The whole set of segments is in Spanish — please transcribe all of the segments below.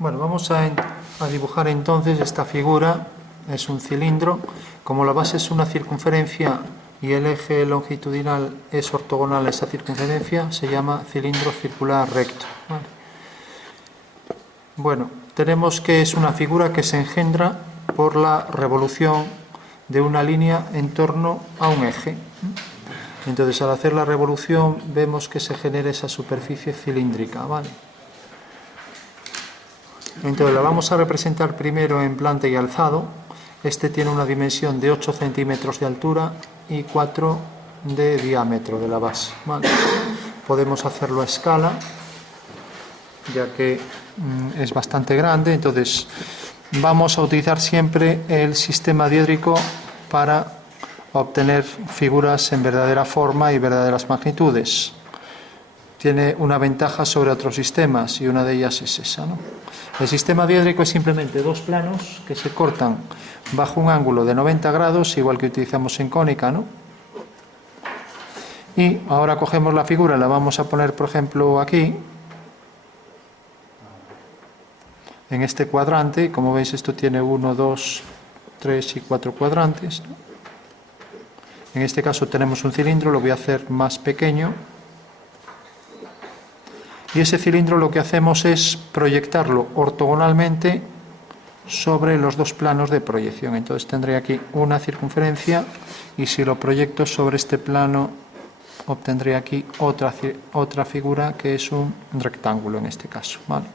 Bueno, vamos a dibujar entonces esta figura. Es un cilindro. Como la base es una circunferencia y el eje longitudinal es ortogonal a esa circunferencia, se llama cilindro circular recto. ¿Vale? Bueno, tenemos que es una figura que se engendra por la revolución de una línea en torno a un eje. Entonces, al hacer la revolución, vemos que se genera esa superficie cilíndrica, ¿vale? Entonces, la vamos a representar primero en planta y alzado. Este tiene una dimensión de 8 centímetros de altura y 4 de diámetro de la base, ¿vale? Podemos hacerlo a escala, ya que es bastante grande. Entonces, vamos a utilizar siempre el sistema diédrico para obtener figuras en verdadera forma y verdaderas magnitudes. Tiene una ventaja sobre otros sistemas y una de ellas es esa, ¿no? El sistema diédrico es simplemente dos planos que se cortan bajo un ángulo de 90 grados, igual que utilizamos en cónica, ¿no? Y ahora cogemos la figura, la vamos a poner, por ejemplo, aquí, en este cuadrante. Como veis, esto tiene 1, 2, 3 y 4 cuadrantes, ¿no? En este caso tenemos un cilindro, lo voy a hacer más pequeño. Y ese cilindro lo que hacemos es proyectarlo ortogonalmente sobre los dos planos de proyección. Entonces tendré aquí una circunferencia y si lo proyecto sobre este plano obtendré aquí otra figura que es un rectángulo en este caso, ¿vale?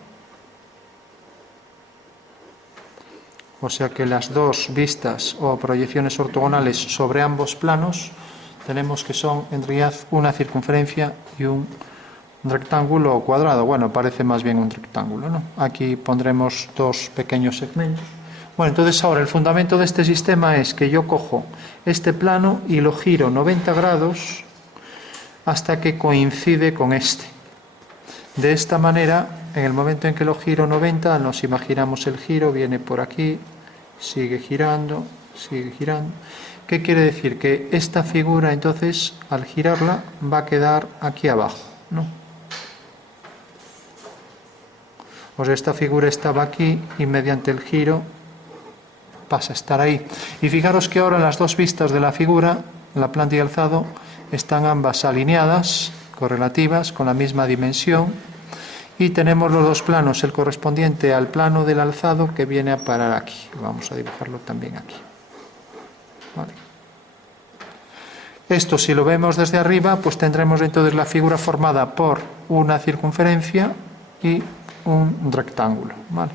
O sea que las dos vistas o proyecciones ortogonales sobre ambos planos tenemos que son en realidad una circunferencia y un rectángulo o cuadrado. Bueno, parece más bien un rectángulo, ¿no? Aquí pondremos dos pequeños segmentos. Bueno, entonces ahora el fundamento de este sistema es que yo cojo este plano y lo giro 90 grados hasta que coincide con este. De esta manera, en el momento en que lo giro 90, nos imaginamos el giro, viene por aquí, sigue girando, sigue girando. ¿Qué quiere decir? Que esta figura, entonces, al girarla, va a quedar aquí abajo, ¿no? Pues esta figura estaba aquí y mediante el giro pasa a estar ahí. Y fijaros que ahora las dos vistas de la figura, la planta y alzado, están ambas alineadas, correlativas, con la misma dimensión. Y tenemos los dos planos, el correspondiente al plano del alzado que viene a parar aquí. Vamos a dibujarlo también aquí. Vale. Esto, si lo vemos desde arriba, pues tendremos entonces la figura formada por una circunferencia y un rectángulo, ¿vale?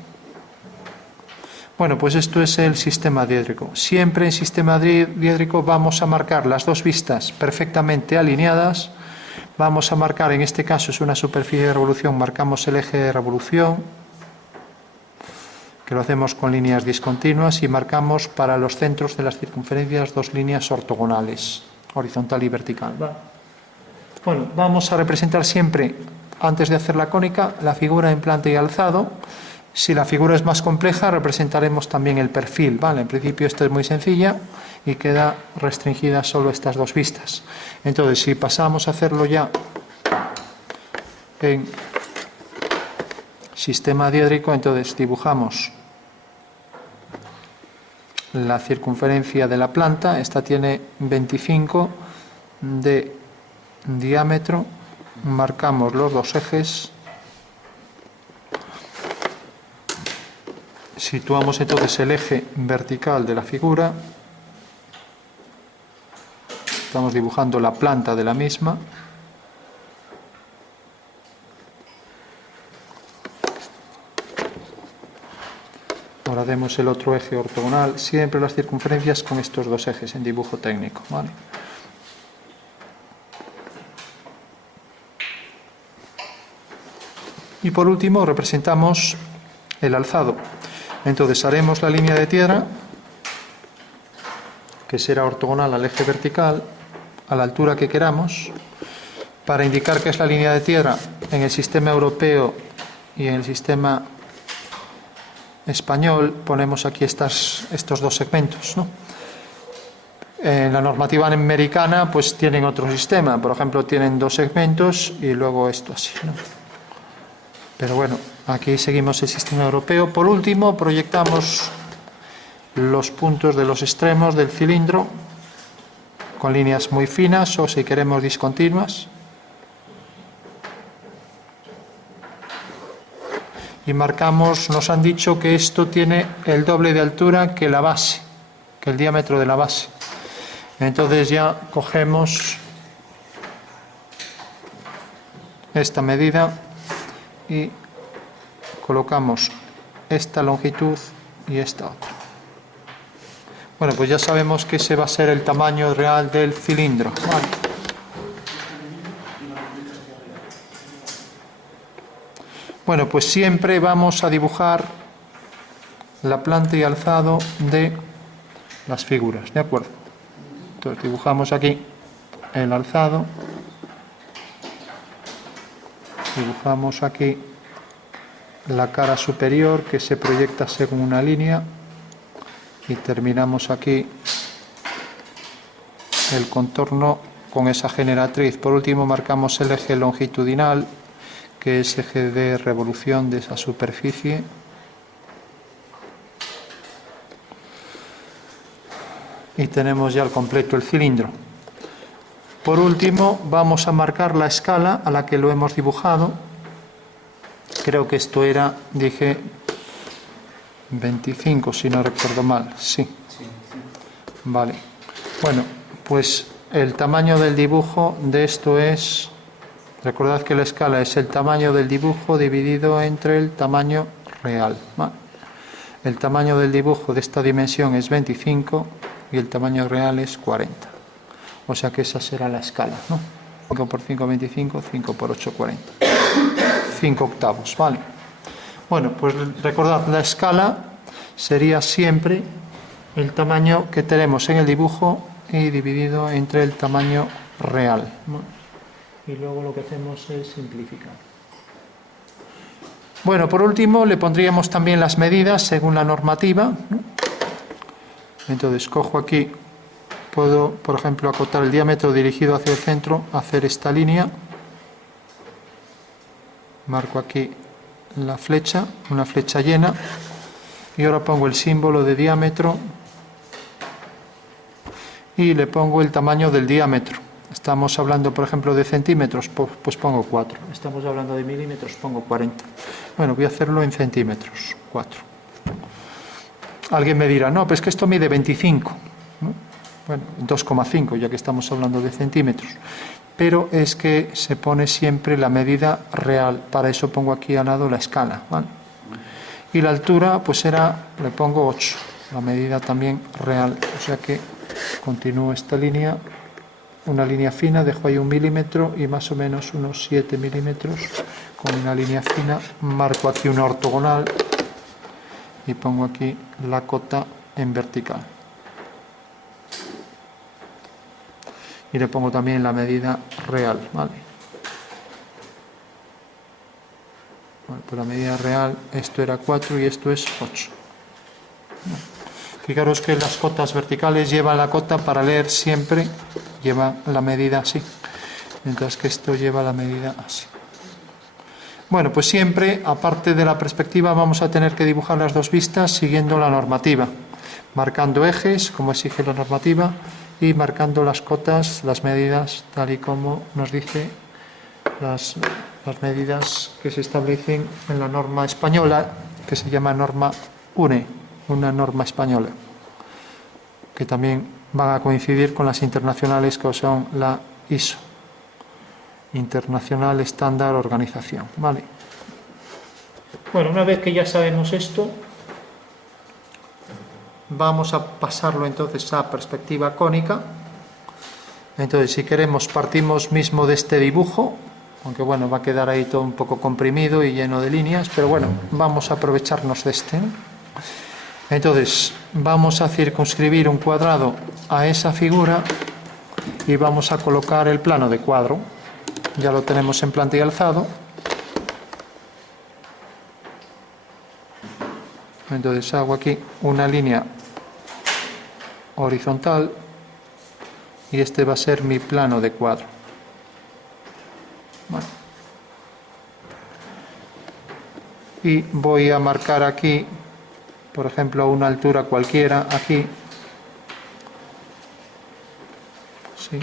Bueno, pues esto es el sistema diédrico. Siempre en sistema diédrico vamos a marcar las dos vistas perfectamente alineadas. Vamos a marcar, en este caso es una superficie de revolución, marcamos el eje de revolución, que lo hacemos con líneas discontinuas, y marcamos para los centros de las circunferencias dos líneas ortogonales, horizontal y vertical. Bueno, vamos a representar siempre, antes de hacer la cónica, la figura en planta y alzado. Si la figura es más compleja, representaremos también el perfil, ¿vale? En principio esta es muy sencilla y queda restringida solo estas dos vistas. Entonces, si pasamos a hacerlo ya en sistema diédrico, entonces dibujamos la circunferencia de la planta. Esta tiene 25 de diámetro. Marcamos los dos ejes. Situamos entonces el eje vertical de la figura. Estamos dibujando la planta de la misma. Ahora vemos el otro eje ortogonal. Siempre las circunferencias con estos dos ejes en dibujo técnico, ¿vale? Y por último representamos el alzado. Entonces haremos la línea de tierra, que será ortogonal al eje vertical, a la altura que queramos. Para indicar que es la línea de tierra, en el sistema europeo y en el sistema español ponemos aquí estos dos segmentos, ¿no? En la normativa americana pues tienen otro sistema, por ejemplo tienen dos segmentos y luego esto así, ¿no? Pero bueno, aquí seguimos el sistema europeo. Por último, proyectamos los puntos de los extremos del cilindro con líneas muy finas o, si queremos, discontinuas. Y marcamos, nos han dicho que esto tiene el doble de altura que la base, que el diámetro de la base. Entonces ya cogemos esta medida y colocamos esta longitud y esta otra. Bueno, pues ya sabemos que ese va a ser el tamaño real del cilindro. Vale. Bueno, pues siempre vamos a dibujar la planta y alzado de las figuras, ¿de acuerdo? Entonces dibujamos aquí el alzado, dibujamos aquí la cara superior que se proyecta según una línea y terminamos aquí el contorno con esa generatriz. Por último marcamos el eje longitudinal, que es eje de revolución de esa superficie. Y tenemos ya al completo el cilindro. Por último vamos a marcar la escala a la que lo hemos dibujado. Creo que esto era, dije, 25, si no recuerdo mal. Sí. Vale. Bueno, pues el tamaño del dibujo de esto es... Recordad que la escala es el tamaño del dibujo dividido entre el tamaño real. ¿Vale? El tamaño del dibujo de esta dimensión es 25 y el tamaño real es 40. O sea que esa será la escala, ¿no? 5 por 5, 25, 5 por 8, 40. 5 octavos, ¿vale? Bueno, pues recordad, la escala sería siempre el tamaño que tenemos en el dibujo y dividido entre el tamaño real, ¿no? Y luego lo que hacemos es simplificar. Bueno, por último le pondríamos también las medidas según la normativa, ¿no? Entonces cojo aquí, puedo por ejemplo acotar el diámetro dirigido hacia el centro, hacer esta línea, marco aquí la flecha, una flecha llena, y ahora pongo el símbolo de diámetro y le pongo el tamaño del diámetro. Estamos hablando, por ejemplo, de centímetros, pues pongo 4. Estamos hablando de milímetros, pongo 40. Bueno, voy a hacerlo en centímetros, 4. Alguien me dirá, no, pues que esto mide 25. ¿No? Bueno, 2,5, ya que estamos hablando de centímetros. Pero es que se pone siempre la medida real. Para eso pongo aquí al lado la escala, ¿vale? Y la altura, pues será, le pongo 8. La medida también real. O sea que continúo esta línea. Una línea fina, dejo ahí 1 milímetro y más o menos unos 7 milímetros con una línea fina, marco aquí una ortogonal y pongo aquí la cota en vertical y le pongo también la medida real, ¿vale? Bueno, pues la medida real, esto era 4 y esto es 8. Fijaros que las cotas verticales llevan la cota para leer siempre, lleva la medida así, mientras que esto lleva la medida así. Bueno, pues siempre, aparte de la perspectiva, vamos a tener que dibujar las dos vistas siguiendo la normativa, marcando ejes, como exige la normativa, y marcando las cotas, las medidas, tal y como nos dice las medidas que se establecen en la norma española, que se llama norma UNE, una norma española, que también van a coincidir con las internacionales, que son la ISO, Internacional Estándar Organización, ¿vale? Bueno, una vez que ya sabemos esto, vamos a pasarlo entonces a perspectiva cónica. Entonces, si queremos, partimos mismo de este dibujo, aunque bueno, va a quedar ahí todo un poco comprimido y lleno de líneas, pero bueno, vamos a aprovecharnos de este, ¿no? Entonces, vamos a circunscribir un cuadrado a esa figura y vamos a colocar el plano de cuadro. Ya lo tenemos en planta y alzado. Entonces hago aquí una línea horizontal y este va a ser mi plano de cuadro. Bueno. y voy a marcar aquí, por ejemplo, una altura cualquiera, aquí, ¿sí?,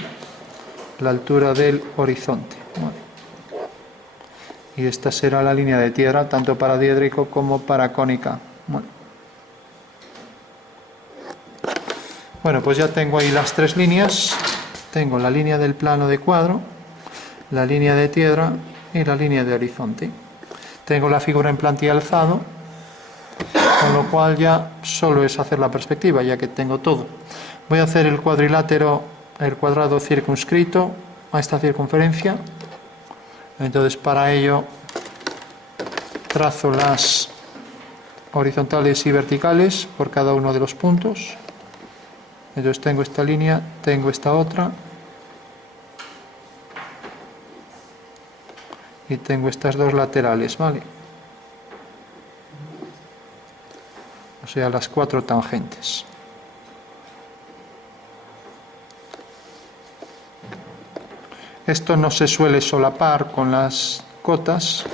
la altura del horizonte. Vale. Y esta será la línea de tierra, tanto para diédrico como para cónica. Bueno, pues ya tengo ahí las tres líneas. Tengo la línea del plano de cuadro, la línea de tierra y la línea de horizonte. Tengo la figura en plantilla alzado, con lo cual ya solo es hacer la perspectiva, ya que tengo todo. Voy a hacer el cuadrilátero, el cuadrado circunscrito a esta circunferencia. Entonces, para ello trazo las horizontales y verticales por cada uno de los puntos. Entonces tengo esta línea, tengo esta otra y tengo estas dos laterales, ¿vale? O sea, las cuatro tangentes. Esto no se suele solapar con las cotas.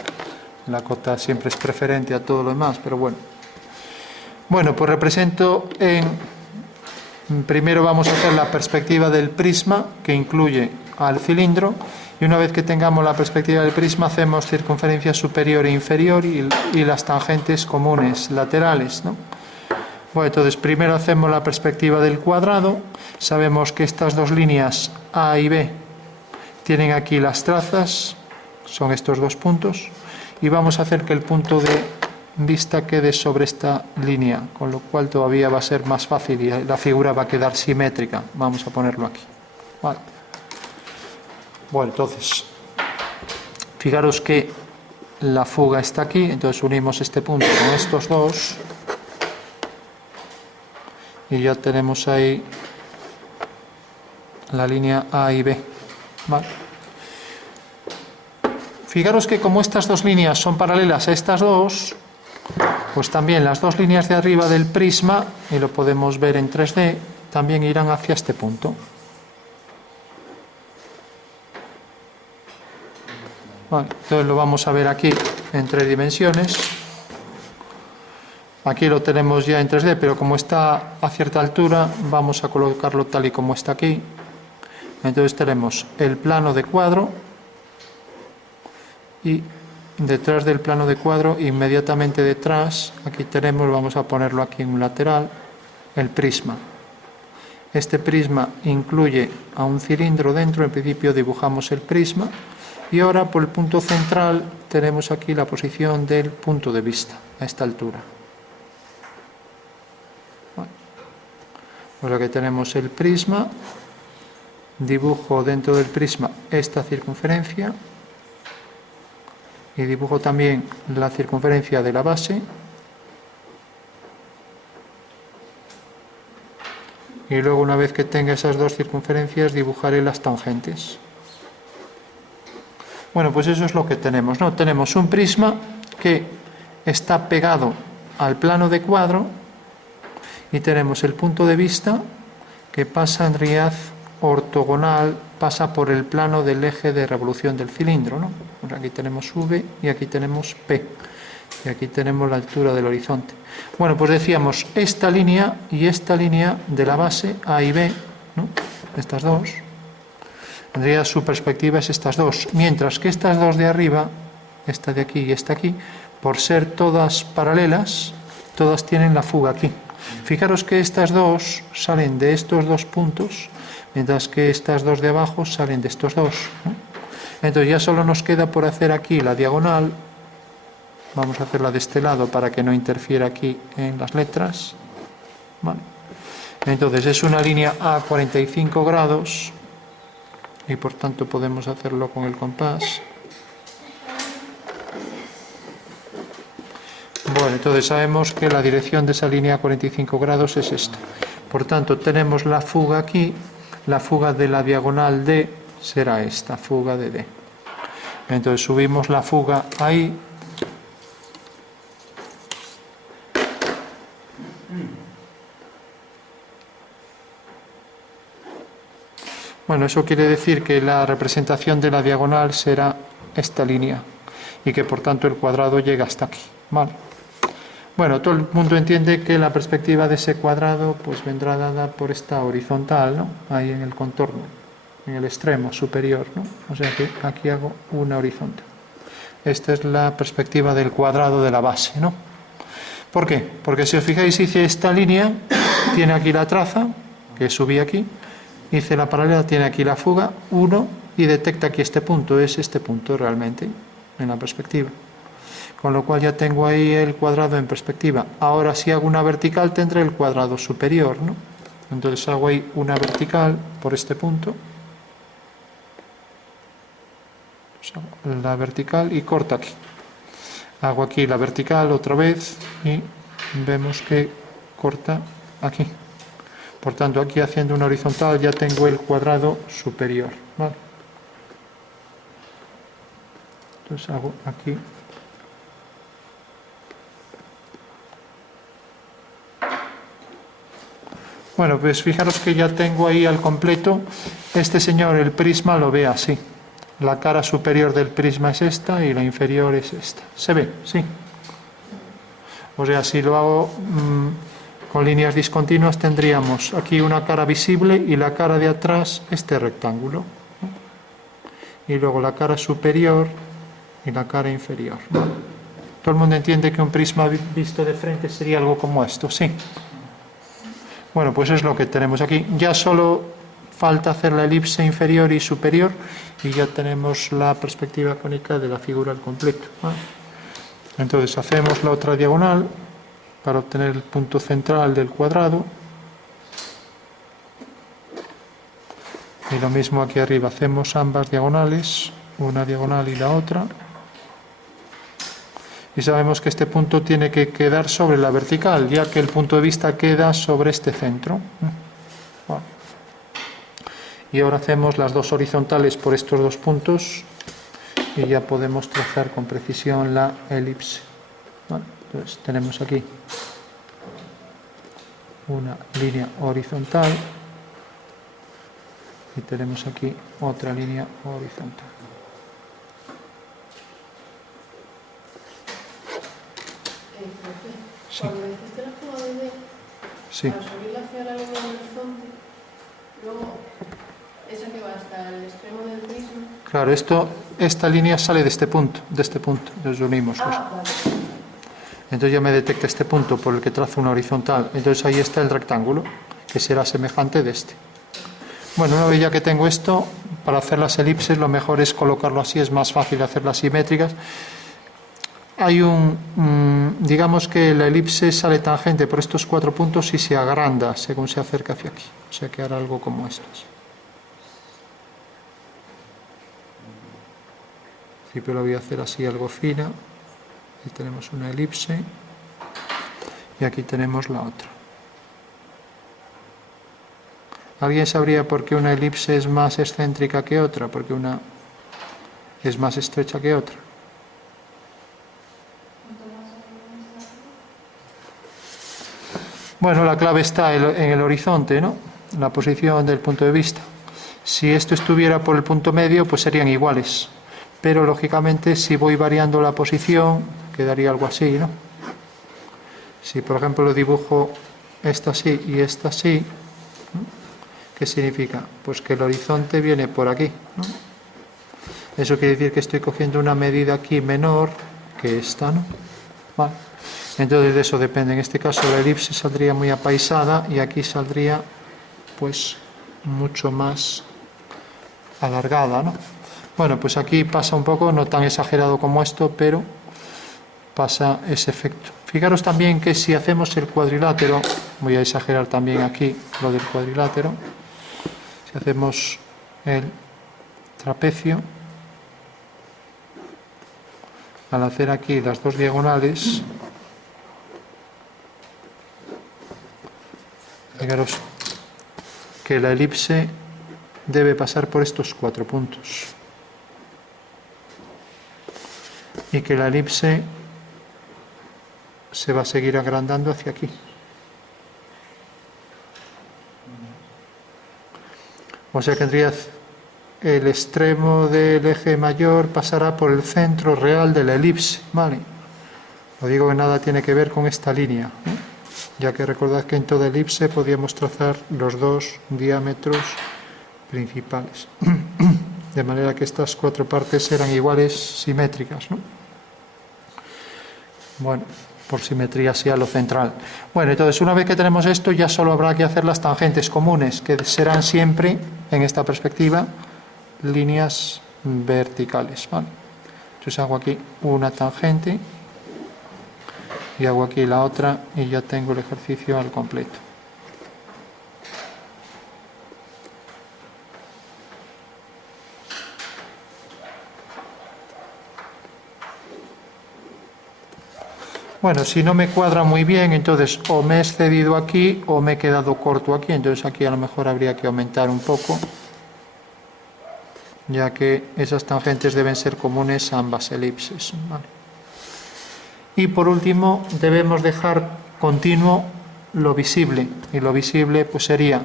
La cota siempre es preferente a todo lo demás, pero bueno. Bueno, pues represento primero vamos a hacer la perspectiva del prisma, que incluye al cilindro, y una vez que tengamos la perspectiva del prisma hacemos circunferencia superior e inferior y las tangentes comunes laterales, ¿no? Bueno, entonces primero hacemos la perspectiva del cuadrado. Sabemos que estas dos líneas A y B tienen aquí las trazas, son estos dos puntos, y vamos a hacer que el punto de vista quede sobre esta línea, con lo cual todavía va a ser más fácil y la figura va a quedar simétrica. Vamos a ponerlo aquí. Vale. Bueno, entonces, fijaros que la fuga está aquí, entonces unimos este punto con estos dos y ya tenemos ahí la línea A y B. Vale. Fijaros que como estas dos líneas son paralelas a estas dos, pues también las dos líneas de arriba del prisma, y lo podemos ver en 3D, también irán hacia este punto. Vale, entonces lo vamos a ver aquí en 3 dimensiones. Aquí lo tenemos ya en 3D, pero como está a cierta altura, vamos a colocarlo tal y como está aquí. Entonces tenemos el plano de cuadro y detrás del plano de cuadro, inmediatamente detrás, aquí tenemos, vamos a ponerlo aquí en un lateral, el prisma. Este prisma incluye a un cilindro dentro, en principio dibujamos el prisma, y ahora por el punto central tenemos aquí la posición del punto de vista, a esta altura. Bueno, pues aquí tenemos el prisma, dibujo dentro del prisma esta circunferencia, y dibujo también la circunferencia de la base, y luego una vez que tenga esas dos circunferencias dibujaré las tangentes. Bueno, pues eso es lo que tenemos, ¿no? Tenemos un prisma que está pegado al plano de cuadro y tenemos el punto de vista que pasa en realidad ortogonal, pasa por el plano del eje de revolución del cilindro, ¿no? Pues aquí tenemos V y aquí tenemos P y aquí tenemos la altura del horizonte. Bueno, pues decíamos esta línea y esta línea de la base A y B, ¿no? Estas dos, en realidad su perspectiva es estas dos, mientras que estas dos de arriba, esta de aquí y esta aquí, por ser todas paralelas, todas tienen la fuga aquí. Fijaros que estas dos salen de estos dos puntos, mientras que estas dos de abajo salen de estos dos, ¿no? Entonces ya solo nos queda por hacer aquí la diagonal. Vamos a hacerla de este lado para que no interfiera aquí en las letras. Vale. Entonces es una línea a 45 grados y por tanto podemos hacerlo con el compás. Bueno, entonces sabemos que la dirección de esa línea a 45 grados es esta. Por tanto, tenemos la fuga aquí. La fuga de la diagonal D será esta, fuga de D. Entonces subimos la fuga ahí. Bueno, eso quiere decir que la representación de la diagonal será esta línea y que por tanto el cuadrado llega hasta aquí. ¿vale? Bueno, todo el mundo entiende que la perspectiva de ese cuadrado pues vendrá dada por esta horizontal, ¿no? Ahí en el contorno, en el extremo superior, ¿no? O sea que aquí hago una horizontal. Esta es la perspectiva del cuadrado de la base, ¿no? ¿Por qué? Porque si os fijáis, hice esta línea, tiene aquí la traza, que subí aquí, hice la paralela, tiene aquí la fuga, 1, y detecta aquí este punto, es este punto realmente, en la perspectiva. Con lo cual ya tengo ahí el cuadrado en perspectiva. Ahora si hago una vertical tendré el cuadrado superior, ¿no? Entonces hago ahí una vertical por este punto. La vertical y corto aquí. Hago aquí la vertical otra vez y vemos que corta aquí. Por tanto, aquí haciendo una horizontal ya tengo el cuadrado superior, ¿vale? Entonces hago aquí. Bueno, pues fijaros que ya tengo ahí al completo. Este señor, el prisma, lo ve así. La cara superior del prisma es esta y la inferior es esta. ¿Se ve? Sí. O sea, si lo hago con líneas discontinuas, tendríamos aquí una cara visible y la cara de atrás este rectángulo, ¿no? Y luego la cara superior y la cara inferior, ¿no? ¿Todo el mundo entiende que un prisma visto de frente sería algo como esto? Sí. Bueno, pues es lo que tenemos aquí. Ya solo falta hacer la elipse inferior y superior y ya tenemos la perspectiva cónica de la figura al completo, ¿vale? Entonces hacemos la otra diagonal para obtener el punto central del cuadrado. Y lo mismo aquí arriba, hacemos ambas diagonales, una diagonal y la otra. Y sabemos que este punto tiene que quedar sobre la vertical, ya que el punto de vista queda sobre este centro. Bueno. Y ahora hacemos las dos horizontales por estos dos puntos y ya podemos trazar con precisión la elipse. Bueno, entonces tenemos aquí una línea horizontal y tenemos aquí otra línea horizontal. Sí. Cuando hiciste la jugada de Sí. para subirla hacia la línea del horizonte, luego esa que va hasta el extremo del prisma. Claro, esta línea sale de este punto, los unimos. Vale. Entonces ya me detecta este punto por el que trazo una horizontal. Entonces ahí está el rectángulo, que será semejante de este. Bueno, una vez ya que tengo esto, para hacer las elipses lo mejor es colocarlo así, es más fácil hacerlas simétricas. Hay digamos que la elipse sale tangente por estos 4 puntos y se agranda según se acerca hacia aquí. O sea que hará algo como esto. Al principio lo voy a hacer así algo fina. Aquí tenemos una elipse y aquí tenemos la otra. ¿Alguien sabría por qué una elipse es más excéntrica que otra? Porque una es más estrecha que otra. Bueno, la clave está en el horizonte, ¿no? La posición del punto de vista. Si esto estuviera por el punto medio, pues serían iguales. Pero, lógicamente, si voy variando la posición, quedaría algo así, ¿no? Si, por ejemplo, lo dibujo esta así y esta así, ¿no? ¿Qué significa? Pues que el horizonte viene por aquí, ¿no? Eso quiere decir que estoy cogiendo una medida aquí menor que esta, ¿no? Vale. Entonces de eso depende. En este caso la elipse saldría muy apaisada y aquí saldría pues mucho más alargada, ¿no? Bueno, pues aquí pasa un poco, no tan exagerado como esto, pero pasa ese efecto. Fijaros también que si hacemos el cuadrilátero, voy a exagerar también aquí lo del cuadrilátero, si hacemos el trapecio, al hacer aquí las dos diagonales, fijaros que la elipse debe pasar por estos 4 puntos y que la elipse se va a seguir agrandando hacia aquí. O sea que tendría el extremo del eje mayor pasará por el centro real de la elipse, ¿vale? Lo digo que nada tiene que ver con esta línea, ¿eh? Ya que recordad que en toda elipse podíamos trazar los dos diámetros principales. De manera que estas cuatro partes eran iguales, simétricas, ¿no? Bueno, por simetría sí a lo central. Bueno, entonces una vez que tenemos esto, ya solo habrá que hacer las tangentes comunes, que serán siempre, en esta perspectiva, líneas verticales, ¿vale? Entonces hago aquí una tangente y hago aquí la otra y ya tengo el ejercicio al completo. Bueno, si no me cuadra muy bien, entonces o me he excedido aquí o me he quedado corto aquí, entonces aquí a lo mejor habría que aumentar un poco, ya que esas tangentes deben ser comunes a ambas elipses, ¿vale? Y por último, debemos dejar continuo lo visible, y lo visible pues sería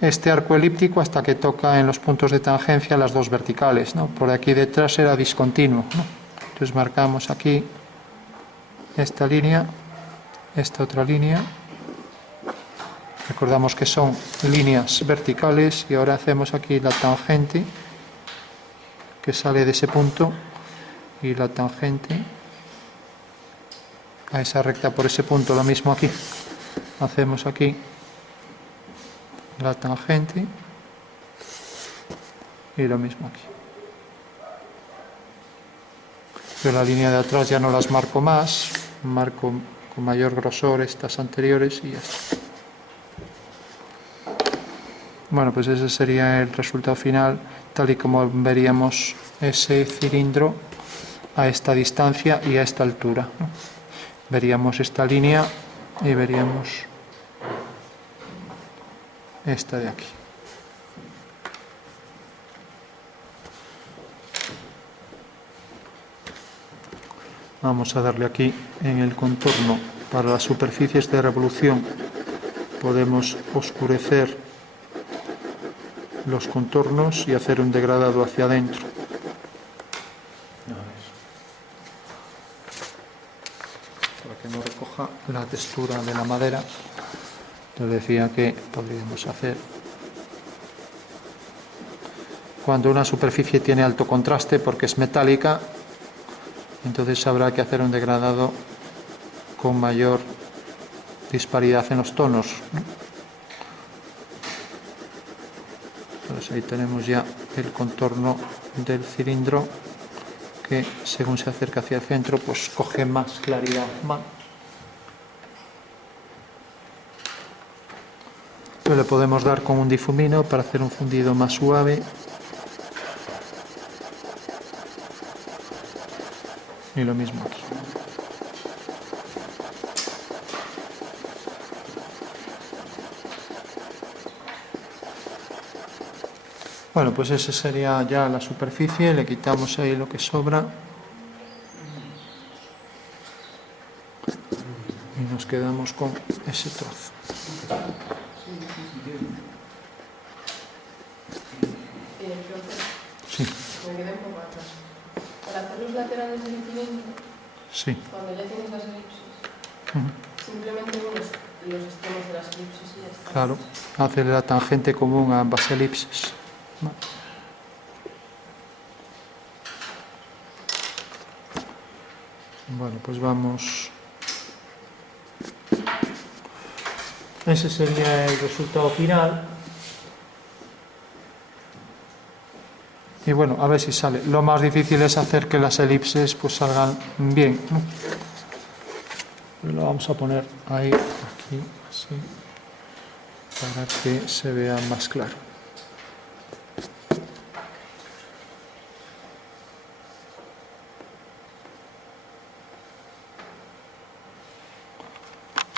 este arco elíptico hasta que toca en los puntos de tangencia las dos verticales, ¿no? Por aquí detrás era discontinuo, ¿no? Entonces marcamos aquí esta línea, esta otra línea, recordamos que son líneas verticales y ahora hacemos aquí la tangente que sale de ese punto y la tangente a esa recta por ese punto. Lo mismo aquí, hacemos aquí la tangente y lo mismo aquí. Pero la línea de atrás ya no las marco más, marco con mayor grosor estas anteriores y ya está. Bueno, pues ese sería el resultado final, tal y como veríamos ese cilindro a esta distancia y a esta altura, ¿no? Veríamos esta línea y veríamos esta de aquí. Vamos a darle aquí en el contorno para las superficies de revolución. Podemos oscurecer los contornos y hacer un degradado hacia adentro. Para que no recoja la textura de la madera, les decía que podríamos hacer. Cuando una superficie tiene alto contraste porque es metálica, entonces habrá que hacer un degradado con mayor disparidad en los tonos, ¿no? Entonces ahí tenemos ya el contorno del cilindro que según se acerca hacia el centro pues coge más claridad. Le podemos dar con un difumino para hacer un fundido más suave. Y lo mismo aquí. Bueno, pues esa sería ya la superficie, le quitamos ahí lo que sobra y nos quedamos con ese trozo. Sí. Me quedé un poco atrás. Para hacer los laterales del cilindro, Sí. cuando ya tienes las elipsis, simplemente unes los extremos de las elipsis y ya está. Claro, hacer la tangente común a ambas elipses. Bueno, pues vamos. Ese sería el resultado final. Y bueno, a ver si sale. Lo más difícil es hacer que las elipses pues salgan bien, ¿no? Lo vamos a poner ahí, aquí, así, para que se vea más claro.